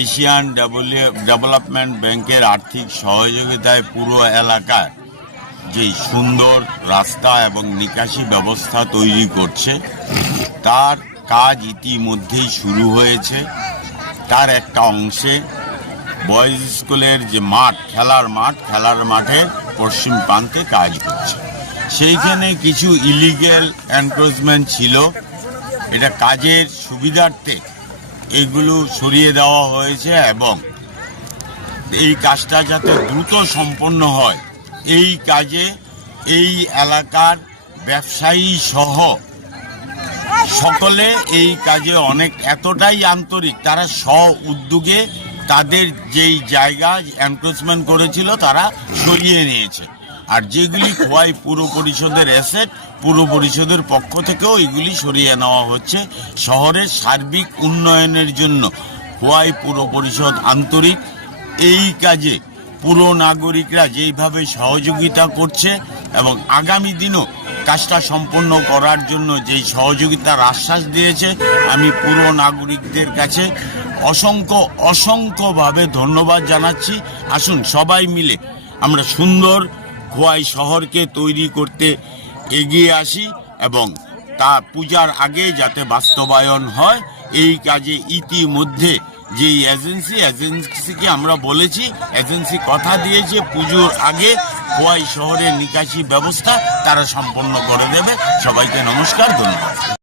Asian development ব্যাংকের আর্থিক সহযোগিতায় পুরো এলাকায় যে সুন্দর রাস্তা এবং নিকাশি ব্যবস্থা তৈরি করছে, তার কাজ ইতিমধ্যেই শুরু হয়েছে। তার একটা অংশে বয়েজ স্কুলের যে মাঠ, খেলার মাঠ, খেলার মাঠে পশ্চিম প্রান্তে কাজ করছে। সেইখানে কিছু ইলিগ্যাল এনক্রোচমেন্ট ছিল। এটা কাজের সুবিধার্থে এগুলো সরিয়ে দেওয়া হয়েছে এবং এই কাজটা যাতে দ্রুত সম্পন্ন হয়, এই কাজে এই এলাকার ব্যবসায়ী সহ সকলে এই কাজে অনেক, এতটাই আন্তরিক, তারা স্ব উদ্যোগে তাদের যেই জায়গা এনক্রোচমেন্ট করেছিল, তারা সরিয়ে নিয়েছে। আর যেগুলি খোয়াই পুর পরিষদের অ্যাসেট পুর পরিষদের পক্ষ থেকেও এগুলি সরিয়ে নেওয়া হচ্ছে শহরের সার্বিক উন্নয়নের জন্য। খোয়াই পুর পরিষদ আন্তরিক এই কাজে পুরো নাগরিকরা যেইভাবে সহযোগিতা করছে এবং আগামী দিনও কাজটা সম্পন্ন করার জন্য যেই সহযোগিতার আশ্বাস দিয়েছে, আমি পুরো নাগরিকদের কাছে অসংখ্য, অসংখ্যভাবে ধন্যবাদ জানাচ্ছি। আসুন সবাই মিলে আমরা সুন্দর খোয়াই শহরকে তৈরি করতে এগিয়ে আসি এবং তা পূজার আগে যাতে বাস্তবায়ন হয়, এই কাজে ইতিমধ্যে যে এজেন্সি, এজেন্সিকে আমরা বলেছি, এজেন্সি কথা দিয়েছে পুজোর আগে খোয়াই শহরের নিকাশি ব্যবস্থা তারা সম্পন্ন করে দেবে। সবাইকে নমস্কার, ধন্যবাদ।